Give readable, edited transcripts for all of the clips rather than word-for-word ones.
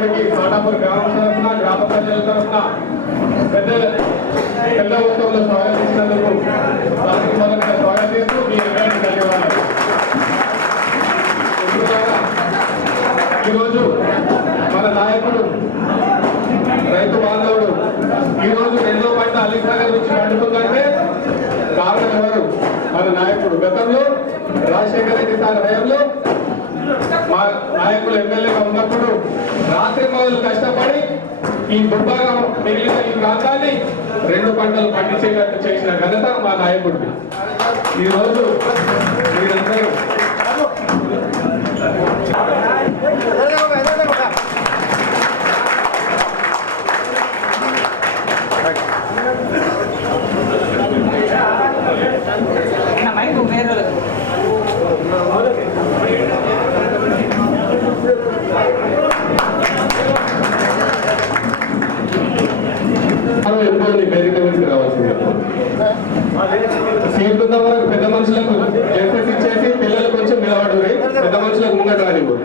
నాయకుడికి సాటాపూర్ గ్రామ తరఫున గ్రామ ప్రజల తరఫున పెద్ద మొత్తంలో స్వాగతించినందుకు మొదటిగా స్వాగతిస్తూ మీ అందరికీ ధన్యవాదాలు. ఈరోజు మన నాయకుడు రైతు బాంధవుడు ఈరోజు రెండో పంట అలీసాగర్ నుంచి పండుతుందంటే కారణం ఎవరు? మన నాయకుడు. గతంలో రాజశేఖర రెడ్డి సార్ హయాంలో మా నాయకులు ఎమ్మెల్యేగా ఉన్నప్పుడు రాత్రి మొదలు కష్టపడి ఈ దుర్భాగా మిగిలిన ఈ ప్రాంతాన్ని రెండు పంటలు పండించేటట్టు చేసిన ఘనత మా నాయకుడిది. ఈరోజు మీరందరూ వేదిక మీదకి రావాల్సింది. సీట్ ఉన్న వరకు పెద్ద మనుషులకు జెసెస్ ఇచ్చేసి పిల్లలు కొంచెం నిలబడు, పెద్ద మనుషులకు ముంగట రానివ్వు.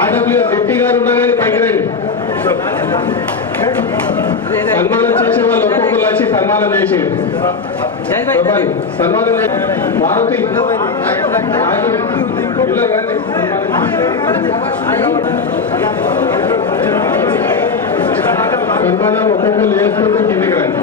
ఆర్డబ్ల్యూఎస్ డిప్టీ గారు ఉన్నారని పైకి రండి. సన్మానం చేసే వాళ్ళు ఒక్కొక్కరు వచ్చి సన్మానం చేసేది. సన్మానం మారుతి సన్మానం ఒక్కొక్కరు చేసుకుంటూ కిందికి రండి.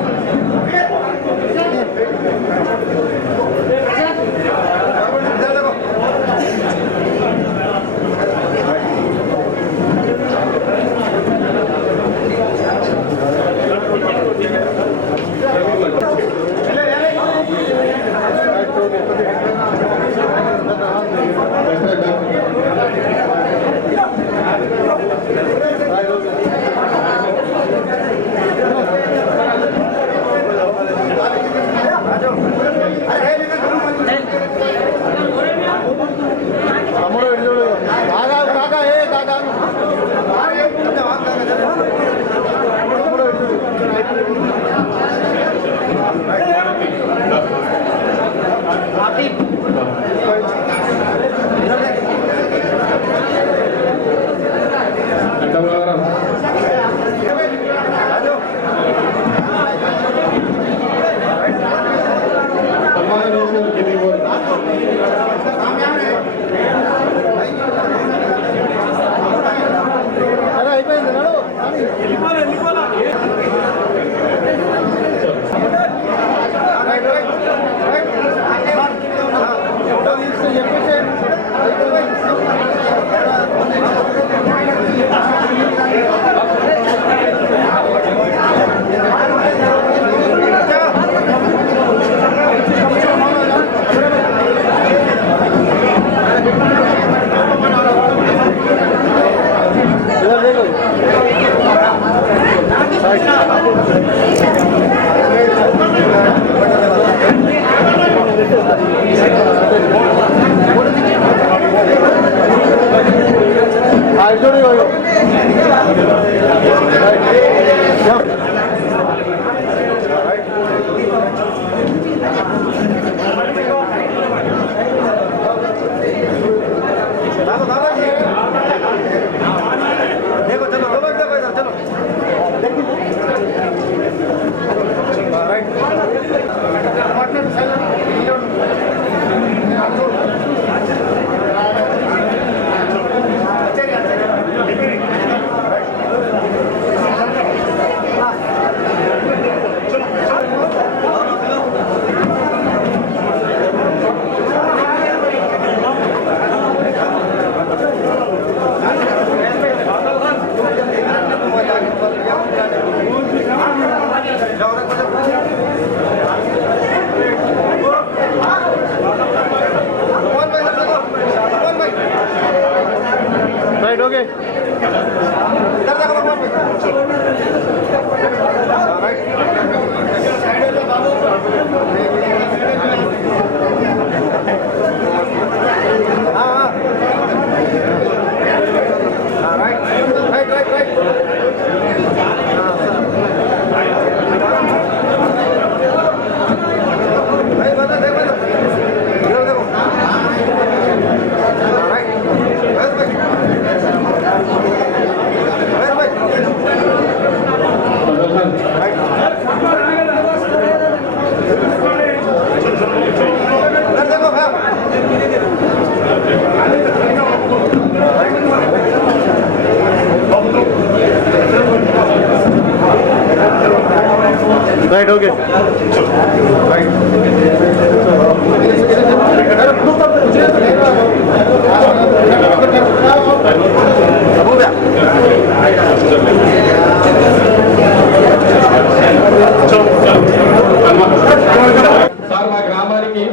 సార్ మా గ్రామానికి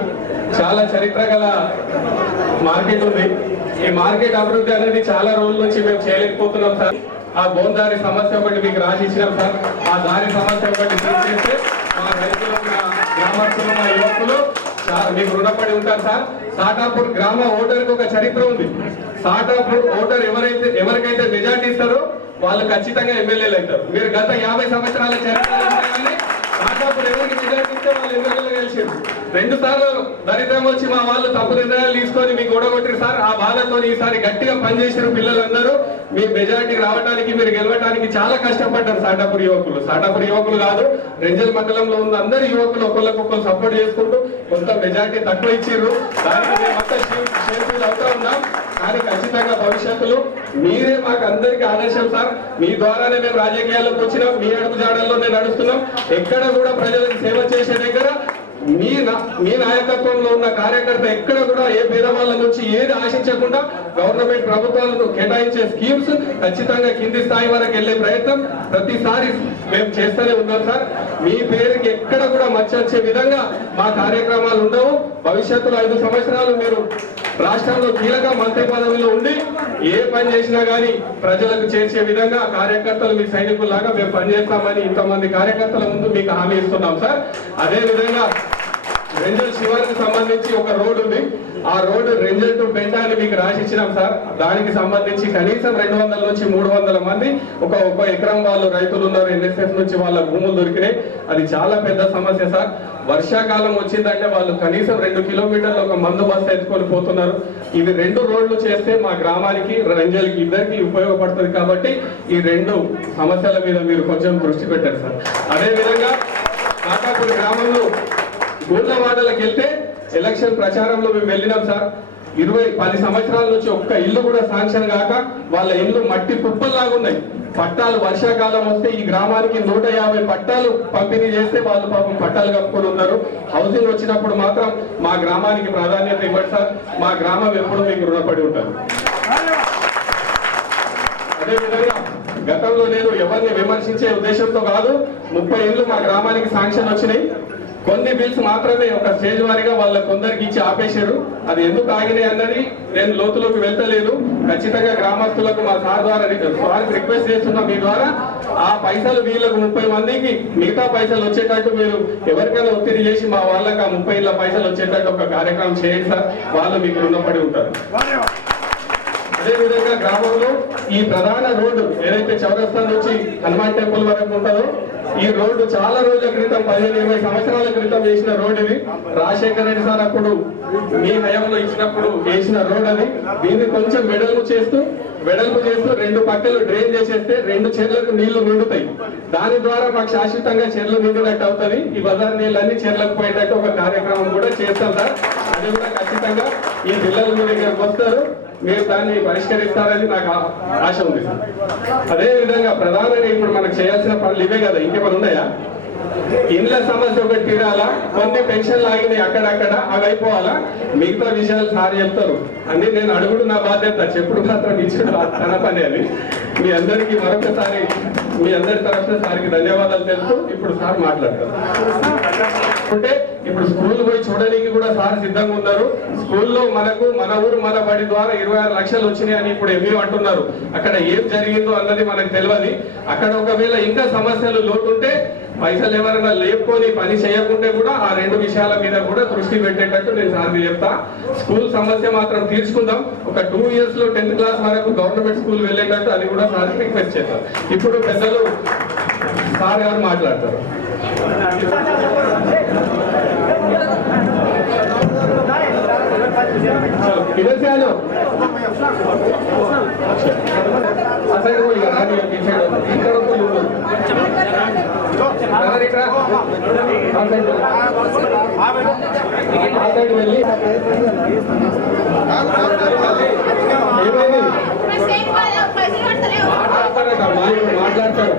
చాలా చరిత్ర గల మార్కెట్ ఉంది. ఈ మార్కెట్ అభివృద్ధి అనేది చాలా రోజుల నుంచి మేము చేయలేకపోతున్నాం సార్. ఆ బోందారి సమస్య ఒకటి మీకు రాసి ఇచ్చినాం సార్. ఆ దారి సమస్య ఒకటి తీర్చేస్తే మా రైతులు, మా గ్రామస్తులు, మా యువకులు మీకు రుణపడి ఉంటారు సార్. సాటాపూర్ గ్రామ ఓటర్కి ఒక చరిత్ర ఉంది. సాటాపూర్ ఓటర్ ఎవరికైతే మెజార్టీ ఇస్తారో వాళ్ళు ఖచ్చితంగా ఎమ్మెల్యేలు అవుతారు. మీరు గత 50 సంవత్సరాల చరిత్ర సాటాపూర్ ఎవరికి మెజార్టీ ఇస్తే వాళ్ళు ఎమ్మెల్యేలు గెలిచారు. 2 సార్లు దరిద్రం వచ్చి మా వాళ్ళు తప్పు నిర్ణయాలు తీసుకొని మీకు ఓడగొట్టారు సార్. ఆ బాధతో ఈసారి గట్టిగా పనిచేసారు పిల్లలందరూ. మీ మెజార్టీ రావడానికి, మీరు గెలవడానికి చాలా కష్టపడ్డారు సాటాపూర్ యువకులు. సాటాపూర్ యువకులు కాదు, రెంజల్ మండలంలో ఉన్న అందరు యువకులు ఒకళ్ళకొకరు సపోర్ట్ చేసుకుంటూ కొంత మెజార్టీ తక్కువ ఇచ్చిర్రు. దానికి మేమంతా షేర్ఫీల్ అవుతా ఉన్నాం. కానీ ఖచ్చితంగా భవిష్యత్తులో మీరే మాకు అందరికీ ఆదర్శం సార్. మీ ద్వారానే మేము రాజకీయాల్లోకి వచ్చినాం. మీ అడుగు జాడల్లోనే నడుస్తున్నాం. ఎక్కడ కూడా ప్రజలకు సేవ చేసే దగ్గర మీ నాయకత్వంలో ఉన్న కార్యకర్త ఎక్కడ కూడా ఏ పేదవాళ్ళ నుంచి ఏది ఆశించకుండా గవర్నమెంట్ ప్రభుత్వాలకు కేటాయించే స్కీమ్స్ ఖచ్చితంగా కింది స్థాయి వరకు వెళ్లే ప్రయత్నం ప్రతిసారి మేము చేస్తూనే ఉన్నాం సార్. మీ పేరుకి ఎక్కడ కూడా మచ్చొచ్చే విధంగా మా కార్యక్రమాలు ఉండవు. భవిష్యత్తులో 5 సంవత్సరాలు మీరు రాష్ట్రంలో కీలక మంత్రి పదవిలో ఉండి ఏ పని చేసినా గానీ ప్రజలకు చేర్చే విధంగా కార్యకర్తలు మీ సైనికుల్లాగా మేము పనిచేస్తామని ఇంతమంది కార్యకర్తల ముందు మీకు హామీ ఇస్తున్నాం సార్. అదే విధంగా రెంజల్ శివారికి సంబంధించి ఒక రోడ్డు ఉంది. ఆ రోడ్డు రెంజల్ టు బెంట అని మీకు రాసి ఇచ్చినాం సార్. దానికి సంబంధించి కనీసం 200 నుంచి 300 మంది ఒక ఎకరం వాళ్ళు రైతులు ఉన్నారు. ఎన్ఎస్ఎఫ్ నుంచి వాళ్ళ భూములు దొరికినాయి. అది చాలా పెద్ద సమస్య సార్. వర్షాకాలం వచ్చిందంటే వాళ్ళు కనీసం 2 కిలోమీటర్లు ఒక మందు బస్సు ఎత్తుకొని పోతున్నారు. ఇవి 2 రోడ్లు చేస్తే మా గ్రామానికి, రెంజల్కి ఇద్దరికి ఉపయోగపడుతుంది. కాబట్టి ఈ 2 సమస్యల మీద మీరు కొంచెం దృష్టి పెట్టారు సార్. అదే విధంగా కాకాపూర్ గ్రామంలో గూళ్ళవాడలకు వెళ్తే ఎలక్షన్ ప్రచారంలో మేము వెళ్ళినాం సార్. 10 సంవత్సరాల నుంచి ఒక్క ఇల్లు కూడా శాంక్షన్ కాక వాళ్ళ ఇల్లు మట్టి కుప్పల్లాగా ఉన్నాయి. పట్టాలు వర్షాకాలం వస్తే ఈ గ్రామానికి 150 పట్టాలు పంపిణీ చేస్తే వాళ్ళు పాపం పట్టాలు కప్పుకొని ఉన్నారు. హౌసింగ్ వచ్చినప్పుడు మాత్రం మా గ్రామానికి ప్రాధాన్యత ఇవ్వండి సార్. మా గ్రామం ఎప్పుడు మీకు రుణపడి ఉంటారు. అదేవిధంగా గతంలో నేను ఎవరిని విమర్శించే ఉద్దేశంతో కాదు, 30 ఇళ్ళు మా గ్రామానికి శాంక్షన్ వచ్చినాయి. కొన్ని బిల్స్ మాత్రమే ఒక స్టేజ్ వారీగా వాళ్ళ కొందరికి ఇచ్చి ఆపేశారు. అది ఎందుకు ఆగినాయి అన్నది నేను లోతులోకి వెళ్తలేదు. ఖచ్చితంగా గ్రామస్తులకు మా సార్ ద్వారా రిక్వెస్ట్ చేస్తున్నా, మీ ద్వారా ఆ పైసలు వీళ్ళకు 30 మందికి మిగతా పైసలు వచ్చేటట్టు మీరు ఎవరికైనా ఒత్తిడి చేసి మా వాళ్ళకి ఆ 30 ఇళ్ళ పైసలు వచ్చేటట్టు ఒక కార్యక్రమం చేయండి సార్. వాళ్ళు మీకు రుణపడి ఉంటారు. అదేవిధంగా గ్రామంలో ఈ ప్రధాన రోడ్డు ఏదైతే చౌరస్తా నుంచి హనుమాన్ టెంపుల్ వరకు ఉంటుందో ఈ రోడ్డు చాలా రోజుల క్రితం 15-20 సంవత్సరాల క్రితం వేసిన రోడ్ ఇది. రాజశేఖర రెడ్డి సార్ అప్పుడు మీ హయాంలో ఇచ్చినప్పుడు వేసిన రోడ్ అది. దీన్ని కొంచెం వెడల్పు చేస్తూ 2 పక్కలు డ్రైన్ చేసేస్తే 2 చెర్లకు నీళ్లు నిండుతాయి. దాని ద్వారా మాకు శాశ్వతంగా చెర్లు నిండినట్టు అవుతుంది. ఈ బజార్ నీళ్ళన్నీ చెర్లకు పోయేటట్టు ఒక కార్యక్రమం కూడా చేస్తాం సార్. అది కూడా ఖచ్చితంగా ఈ పిల్లలు మీ దగ్గరకు వస్తారు, మీరు దాన్ని పరిష్కరిస్తారని నాకు ఆశ ఉంది సార్. అదే విధంగా ప్రధానంగా ఇప్పుడు మనకు చేయాల్సిన పనులు ఇవే కదా, ఇంకేమైనా ఉన్నాయా? ఇండ్ల సమస్య ఒకటి తీరాలా, కొన్ని పెన్షన్లు ఆగినాయి అక్కడక్కడ, అవి అయిపోవాలా. మిగతా విషయాలు సార్ చెప్తారు అని నేను అడుగుడు నా బాధ్యత, చెప్పుడు మాత్రం ఇచ్చుడు తన పని. అది మీ అందరికీ మరొకసారి మీ అందరి తరఫున సార్కి ధన్యవాదాలు తెలుపుతూ ఇప్పుడు సార్ మాట్లాడతారు. అంటే ఇప్పుడు స్కూల్ పోయి చూడడానికి కూడా సార్ సిద్ధంగా ఉన్నారు. స్కూల్లో మనకు మన ఊరు మన బడి ద్వారా 26 లక్షలు వచ్చినాయి అని ఇప్పుడు ఎంఈఓ అంటున్నారు. అక్కడ ఏం జరిగిందో అన్నది మనకు తెలియదు. అక్కడ ఒకవేళ ఇంకా సమస్యలు లోటుంటే పైసలు ఎవరైనా లేపుకొని పని చేయకుంటే కూడా ఆ 2 విషయాల మీద కూడా దృష్టి పెట్టేటట్టు నేను సార్కి చెప్తా. స్కూల్ సమస్య మాత్రం తీర్చుకుందాం. ఒక 2 years లో 10th క్లాస్ వరకు గవర్నమెంట్ స్కూల్ వెళ్ళేటట్టు అది కూడా సార్కి రిక్వెస్ట్ చేస్తాం. ఇప్పుడు పెద్దలు సార్ గారు మాట్లాడతారు. इधर से आ जाओ, असाइड हो इधर आगे इधर को लो अगर इधर असाइड వెళ్ళి ఏమైంది మాట్లాడతారు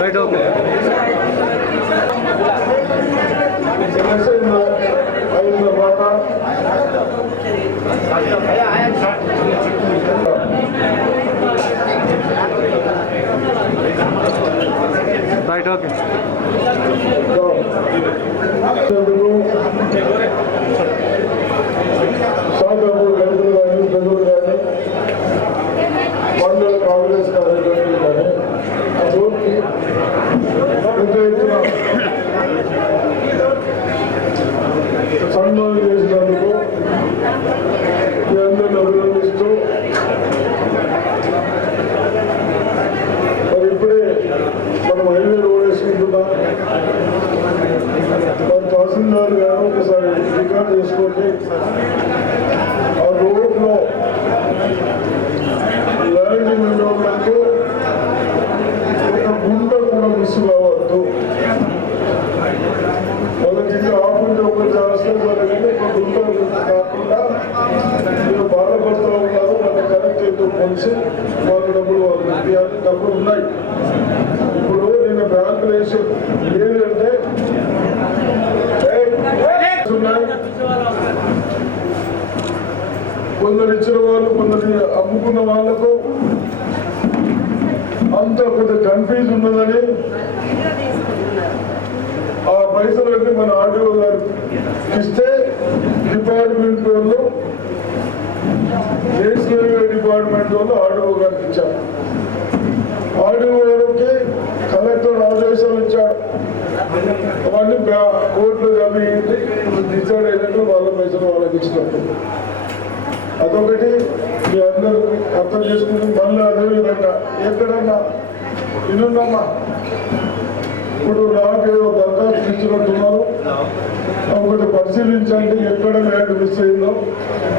రైట్ ఓకే అయిన తర్వాత రైట్ ఓకే సాగపు రైతులు కానీ ప్రజలు కానీ మండల కాంగ్రెస్ కార్యకర్తలు కానీ అతోటి పెద్ద ఎత్తున సన్మానం చేసినందుకు మీ అందరిని అభినందిస్తూ మరి ఇప్పుడే మనం హైవే రోడ్ వేసుకుంటున్నాం. మరి తహసీల్దార్ గారు ఒకసారి రికార్డ్ చేసుకోండి. ఆ రోడ్లో ల్యాండింగ్ ఉండడంతో ఒక గుంట కూడా మిస్ కావద్దు. వాళ్ళకి ఆపుంటే ఒక చేస్తారు వాళ్ళకి ఒక గుంట కాకుండా మీరు బాధపడుతూ ఉన్నారు. వాళ్ళ కరెక్ట్ ఏంటో కలిసి వాళ్ళ డబ్బులు వాళ్ళు డబ్బులు ఉన్నాయి. ఇప్పుడు నేను బ్యాంకులు వేసి ఏంటంటే కొందరు ఇచ్చిన వాళ్ళు కొందరు అమ్ముకున్న వాళ్లకు అంత కొంత కన్ఫ్యూజ్ ఉన్నదని ఆ పైసలన్నీ మన ఆర్డీఓ గారు ఇస్తే డిపార్ట్మెంట్ వాళ్ళు నేషనల్ డిపార్ట్మెంట్ వాళ్ళు ఆర్డీఓ గారికి ఇచ్చారు. ఆర్డీఓ గారికి కలెక్టర్ ఆదేశాలు ఇచ్చారు. అవన్నీ కోర్టులో జమేయండి డిసైడ్ అయినట్టు వాళ్ళ పైసలు వాళ్ళకి ఇచ్చినట్టు. అదొకటి మీ అందరూ అర్థం చేసుకుని మళ్ళీ అదేవిధంగా ఎక్కడన్నా ఇల్లున్నామా ఇప్పుడు నాకేదో దరఖాస్తు ఇచ్చినట్టున్నారు. ఒకటి పరిశీలించండి. ఎక్కడ ల్యాండ్ మిస్ అయిందో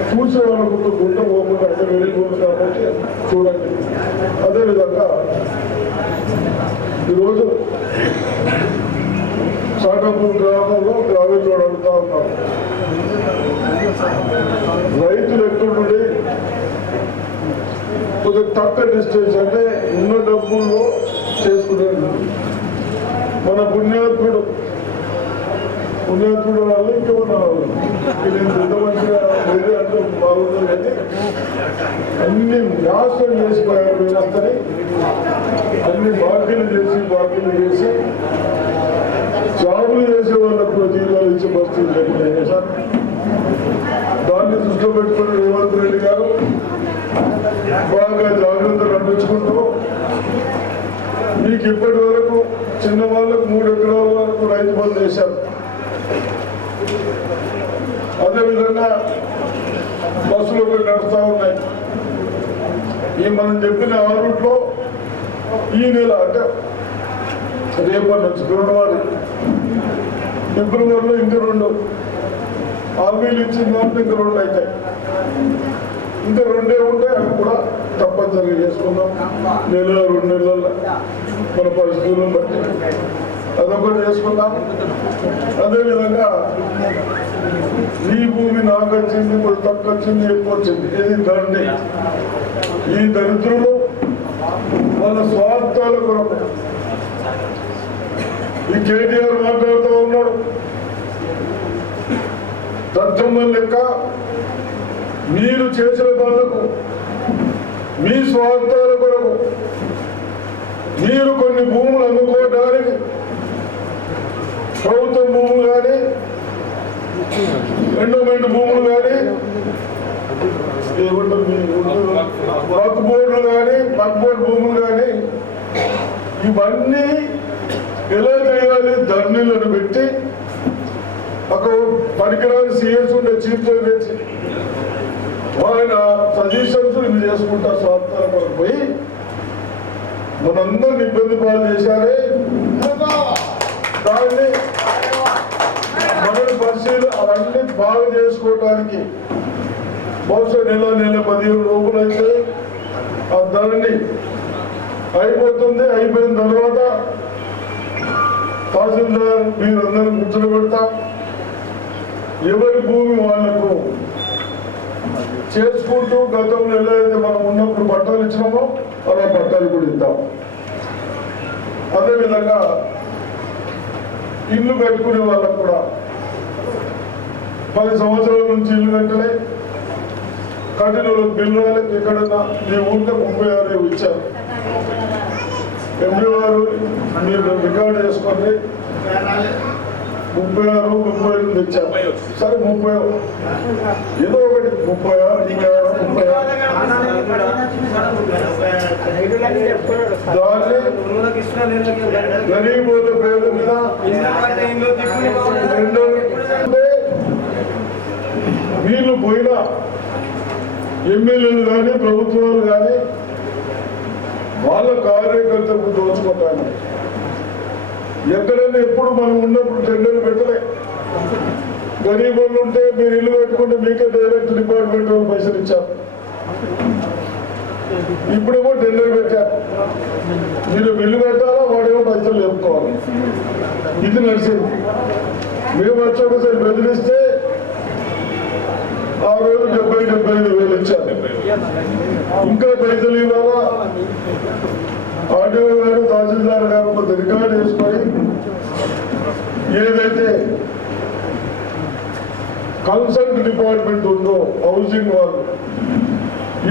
చూసేవాళ్ళకుంటూ గుంట పోకుండా అంటే వెళ్ళిపోతుంది కాబట్టి చూడండి. అదేవిధంగా ఈరోజు సాగపూర్ గ్రామంలో గ్రామీణ అడుగుతా ఉన్నారు. రైతులు ఎక్కడుండి కొద్దిగా తక్కువ డిస్టెన్స్ అంటే ఉన్న డబ్బుల్లో చేసుకునేది. మన పుణ్యాత్ముడు వల్ల ఇంకా నేను పెద్ద మంచిగా వేరే అంటే బాగుంటుంది. కానీ అన్ని నాశనం చేసిపోయారు వ్యవస్థని. అన్ని బాకీలు చేసి జాబులు చేసే వాళ్ళకు జీతాలు ఇచ్చే పరిస్థితి జరిగినాయి సార్. దాన్ని దృష్టిలో పెట్టుకుని రేవంత్ రెడ్డి గారు బాగా జాగ్రత్తలు అందించుకుంటూ మీకు ఇప్పటి వరకు చిన్న వాళ్ళకు 3 ఎకరాల వరకు రైతు బంధు చేశారు. అదేవిధంగా బస్సులు కూడా నడుస్తూ ఉన్నాయి. ఈ మనం చెప్పిన ఆ రూట్లో ఈ నెల అంటే రేపటి నుంచి ఫిబ్రవరిలో ఇంకా 2 హామీలు ఇచ్చిన దాంట్లో ఇంకా 2 అవుతాయి. ఇంకా 2 ఉంటే అవి కూడా తప్పనిసరిగా చేసుకున్నాం. నెల 2 నెలల్లో మన పరిస్థితులను బట్టి అదొకటి చేసుకున్నాం. అదేవిధంగా ఈ భూమి నాకు వచ్చింది, ఇప్పుడు తక్కువ వచ్చింది, ఎక్కువ వచ్చింది, ఇది ధరణి. ఈ దరిద్రులు వాళ్ళ స్వార్థాల కొరకు ఈ కేటీఆర్ మాట్లాడుతూ ఉన్నాడు. దద్దమ్మ లెక్క మీరు చేసిన పనులకు మీ స్వార్థాల కొరకు మీరు కొన్ని భూములు అమ్ముకోవడానికి ప్రభుత్వ భూములు కానీ ఎండోమెంట్ భూములు కానీ వక్ బోర్డులు కానీ వక్ బోర్డు భూములు కానీ ఇవన్నీ ఎలా చేయాలి ధర్నీలను పెట్టి ఒక పనికిరాని సీఎస్ ఉండే చీఫ్ తెచ్చి ఆయన సజెషన్స్ ఇవి చేసుకుంటారు. స్వార్థాల కొరకు పోయి మనందరిని ఇబ్బంది పాలు చేశారే. దాన్ని మన పరిశీలన అవన్నీ బాగా చేసుకోవటానికి బహుశా నెల 15 రోజులు అయితే ఆ ధరని అయిపోతుంది. అయిపోయిన తర్వాత తహసీల్దార్ మీరందరూ ముచ్చట పెడతాం. ఎవరి భూమి వాళ్లకు చేసుకుంటూ గతంలో ఎలా అయితే మనం ఉన్నప్పుడు పట్టాలు ఇచ్చినామో అలా పట్టాలు కూడా ఇద్దాం. అదేవిధంగా ఇల్లు కట్టుకునే వాళ్ళకు కూడా 10 సంవత్సరాల నుంచి ఇల్లు కట్టలే, కట్టిన బిల్లు వాళ్ళకి ఎక్కడన్నా మీ ఊళ్ళో 36 ఇచ్చారు. ఎంపీ వారు మీరు రికార్డు చేసుకోండి, 36, 38 ఇచ్చారు. సరే 30 ఏదో ఒకటి 36 గరీబుల పేరు మీద వీళ్ళు పోయిన ఎమ్మెల్యేలు కానీ ప్రభుత్వాలు కానీ వాళ్ళ కార్యకర్తలకు దోచుకుంటాను. ఎక్కడైనా ఎప్పుడు మనం ఉన్నప్పుడు టెండర్లు పెట్టలే. గరీబులు ఉంటే మీరు ఇల్లు పెట్టుకుంటే మీకే డైరెక్ట్ డిపార్ట్మెంట్ వాళ్ళు పైసలు ఇచ్చారు. ఇప్పుడేమో టెండర్ పెట్టారు, మీరు బిల్లు పెట్టాలా, వాడేమో పైసలు చెప్పుకోవాలి. ఇది నడిచింది. మేము వచ్చి ఒకసారి బెదిరిస్తే ఆ రోజు 70-75 ఇచ్చారు. ఇంకా పైసలు ఇవ్వాలా, ఆర్డీఓ గారు తహసీల్దార్ గారు కొంత రికార్డు చేసుకొని ఏదైతే కన్సల్ట్ డిపార్ట్మెంట్ ఉందో హౌసింగ్ వాళ్ళు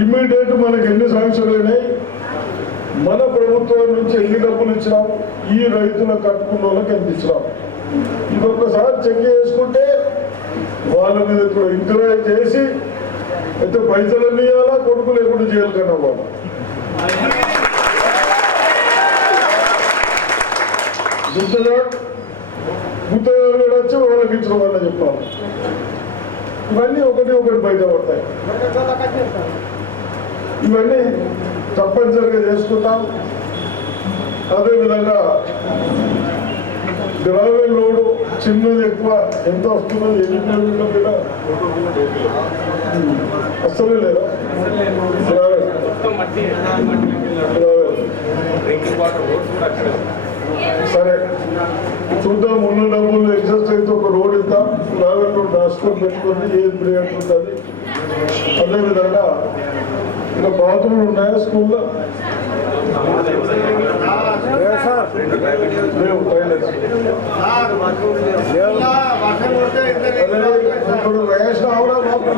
ఇమ్మీడియట్ మనకి ఎన్ని శాంక్షన్ అయినాయి, మన ప్రభుత్వం నుంచి ఎన్ని డబ్బులు ఇచ్చినాం, ఈ రైతులకు కట్టుకున్న వాళ్ళకి ఎంత ఇచ్చినాం, ఇంకొకసారి చెక్ చేసుకుంటే వాళ్ళ మీద కూడా ఎంకరేజ్ చేసి అయితే పైసలన్నీ ఇవ్వాలా, కొడుకు లేకుండా జైలు కన్నా వాళ్ళు. గుత్తగారు వచ్చి వాళ్ళకి ఇచ్చిన వాళ్ళని చెప్పాలి. ఇవన్నీ ఒకటి బయటపడతాయి. ఇవన్నీ తప్పనిసరిగా చేసుకుంటాం. అదేవిధంగా గ్రామీణ రోడ్డు చిన్నది ఎక్కువ ఎంత వస్తున్నది, 8 కిలోమీటర్ల మీద అస్సలే లేదా సరే చూద్దాం. ఉన్న డబ్బులు ఎగ్జాస్ట్ అయితే ఒక రోడ్ ఇద్దాం, గ్రామీణ రోడ్ రాసుకొని పెట్టుకొని ఏది ప్రియారిటీ ఉంటుంది. అదేవిధంగా ఇంకా బాత్రూమ్లు ఉన్నాయా స్కూల్లో? ఇప్పుడు వేసిన అవడా మాత్రం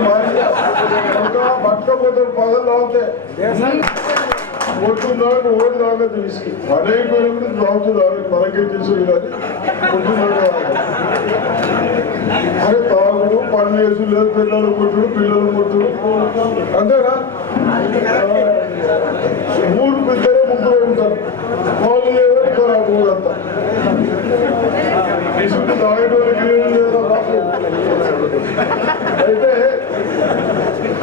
పట్టకపోతే పగలు అవుతాయి. కొట్టున్నాడు ఓడి దాకా తీసుకు అనేకమైన తాగుతుంది, మనకే తీసుకు కానీ కొట్టున్నాడు. అరే తాగుడు, పని వేసు లేదు, పిల్లలు కొట్టుడు, పిల్లలు కొట్టుడు, అంతేనా? 3 పిల్లలు 30 ఉంటారు, వాళ్ళు లేదని ఖరాబ్ ఊరంతా చుట్టూ తాగేటోళ్ళకి లేదా బాబు. అయితే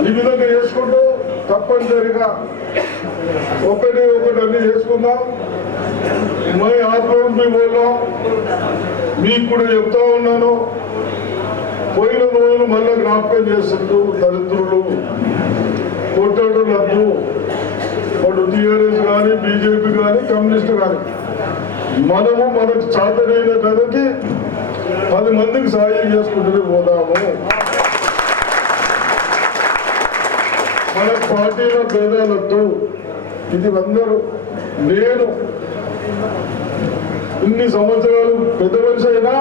ఈ విధంగా చేసుకుంటూ తప్పనిసరిగా ఒకటి అన్ని చేసుకుందాం. మై ఆత్మహత్య పోదాం. మీకు కూడా చెప్తా ఉన్నాను, పోయిన రోజులు మళ్ళీ జ్ఞాపకం చేస్తుంటూ దళితులు కొట్టడు వద్దు. వాడు టీఆర్ఎస్ కానీ బీజేపీ కానీ కమ్యూనిస్ట్ కానీ మనము మనకు చాతనైన కథకి 10 మందికి సాయం చేసుకుంటూ పోదాము. మన పార్టీల భేదాలతో ఇది అందరూ నేను ఇన్ని సంవత్సరాలు పెద్ద మనిషి అయినా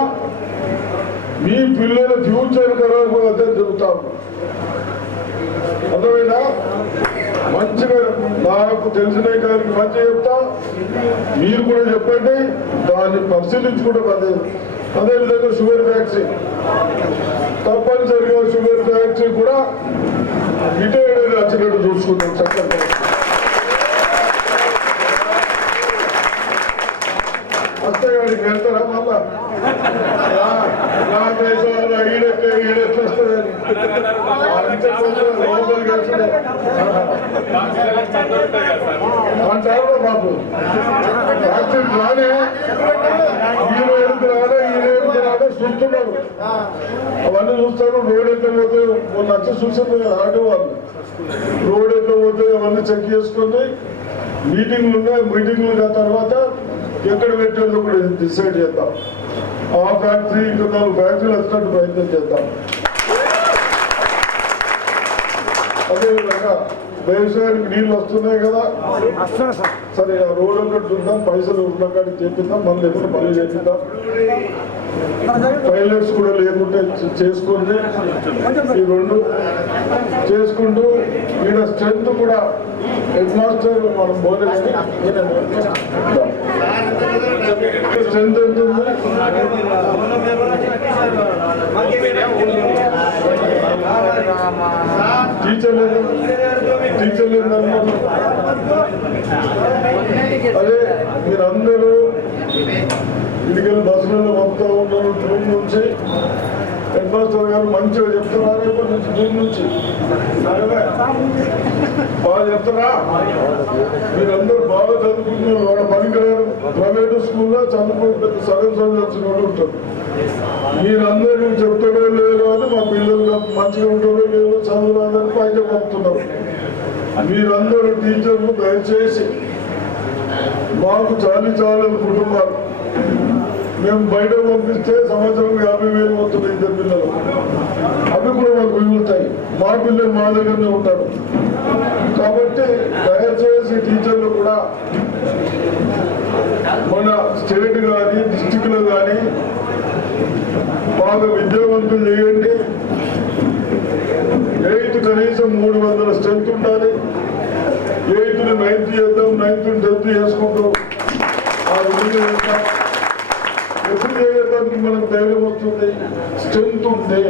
మీ పిల్లల ఫ్యూచర్ ఖరాబ్ అదే చెబుతాను. అర్థమైనా? మంచిగా నాకు తెలిసిన గారికి మంచిగా చెప్తా, మీరు కూడా చెప్పండి, దాన్ని పరిశీలించుకుంటే అదేవిధంగా షుగర్ ఫ్యాక్టరీ తప్పనిసరిగా షుగర్ ఫ్యాక్టరీ కూడా ఇటే వచ్చినట్టు చూసుకుంటాం. చక్కగా వస్తే గారికి వెళ్తారా మళ్ళా ఈడెట్లా వస్తుంది లోపలికి వెళ్తుంది అంటారు బాబు. ఫ్యాక్టరీ రానే ఈయన ఎడుకు రాలే, ఈయన ఎడుకు రాలే చూస్తున్నారు. అవన్నీ చూస్తారు. రోడ్ ఎట్లా పోతే వాళ్ళు వచ్చి చూసింది ఆడేవాళ్ళు. రోడ్ ఎట్లా పోతే అవన్నీ చెక్ చేసుకుని మీటింగ్లు ఉన్నాయి. మీటింగ్లు తర్వాత ఎక్కడ పెట్టేందుకు కూడా డిసైడ్ చేద్దాం. ఆ ఫ్యాక్టరీ ఇంకా 4 ఫ్యాక్టరీలు వచ్చినట్టు ప్రయత్నం చేద్దాం. అదేవిధంగా వ్యవసాయానికి నీళ్ళు వస్తున్నాయి కదా, సరే ఆ రోడ్ ఒకటి చూద్దాం, పైసలు ఉన్నకాడికి చేపిద్దాం, మళ్ళీ ఎప్పుడు మళ్ళీ చేపిద్దాం. టైలర్స్ కూడా లేకుంటే చేసుకోండి, ఈ రెండు చేసుకుంటూ ఈడ స్ట్రెంత్ కూడా హెడ్ మాస్టర్ మనం పోలేదు, స్ట్రెంత్ ఎంత ఉంది? టీచర్ లేదన్నారు. అదే మీరందరూ ఇడికల్ బస్సులలో పంపుతూ ఉంటారు రూమ్ నుంచి. హెడ్ మాస్టర్ గారు మంచిగా చెప్తారా రేపటి నుంచి రూమ్ నుంచి బాగా చెప్తారా? మీరందరూ బాగా చదువుకుంటున్నారు, వాళ్ళ పనికిరారు. ప్రైవేటు స్కూల్లో చదువుకుంటే సగం చదువు వచ్చిన వాళ్ళు ఉంటారు. మీరందరూ చెప్తాడో లేదో అని మా పిల్లలు మంచిగా ఉంటారో లేదో చదువురాదని పైన పంపుతున్నారు. మీరందరూ టీచర్లు దయచేసి, మాకు చాలా కుటుంబాలు, మేము బయట పంపిస్తే సంవత్సరం 50,000 అవుతుంది ఇద్దరు పిల్లలు, అవి కూడా మాకు మిగులుతాయి. మా పిల్లలు మా దగ్గరనే ఉంటారు. కాబట్టి దయచేసి టీచర్లు కూడా మన స్టేట్ కానీ డిస్టిక్లో కానీ బాగా విద్యావంతులు చేయండి. 8th కనీసం 300 స్ట్రెంత్ ఉండాలి. 8th 9th చేద్దాం, 9th 10th చేసుకుంటాం. ఆ విధంగా చేద్దాం. ఎప్పుడు చేయడానికి మనకు ధైర్యం వస్తుంది? స్ట్రెంత్ ఉంటే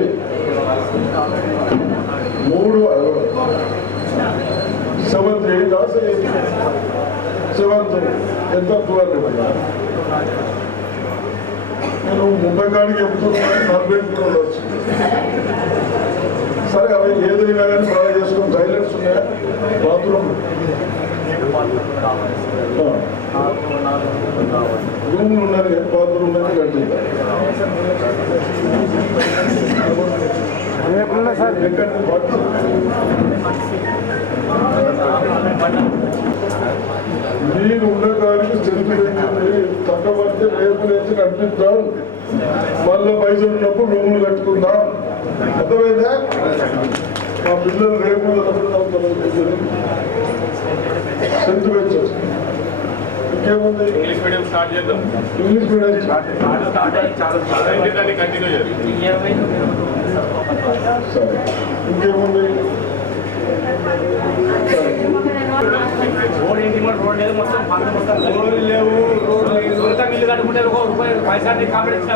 7th 8th ఎంత 12 నేను 30 కాడికి చెప్తున్నాను, 40 కూడా వచ్చు. సరే అవి ఏదైనా కానీ బాగా చేసుకుని టైలెట్స్ ఉన్నాయా? బాత్రూమ్ రూమ్లు ఉన్నారు కానీ బాత్రూమ్ ఉన్నది కట్టి మీరు ఉన్న కాడికి చెరుపులేండి, తగ్గబడితే రేపు లేచి కట్టిద్దాం, మళ్ళీ పైసలు ఉన్నప్పుడు రూములు కట్టుకుందాం. అర్థమైందా? మా పిల్లలు రేపు సెంత్ వచ్చేసి ఇంకేముంది? ఇంగ్లీష్ మీడియం స్టార్ట్ చేద్దాం. ఇంగ్లీష్ మీడియం కంటిన్యూ చేద్దాం. సరే ఇంకేముంది? రోడ్ లేదు, మొత్తం రోడ్లు లేవు. సొంతం ఇల్లు కట్టుకుంటే ₹1 పైసా కాంపిటీషన్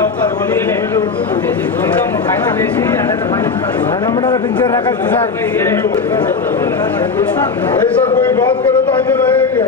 ऐसा कोई बात करे तो आगे रहेगा।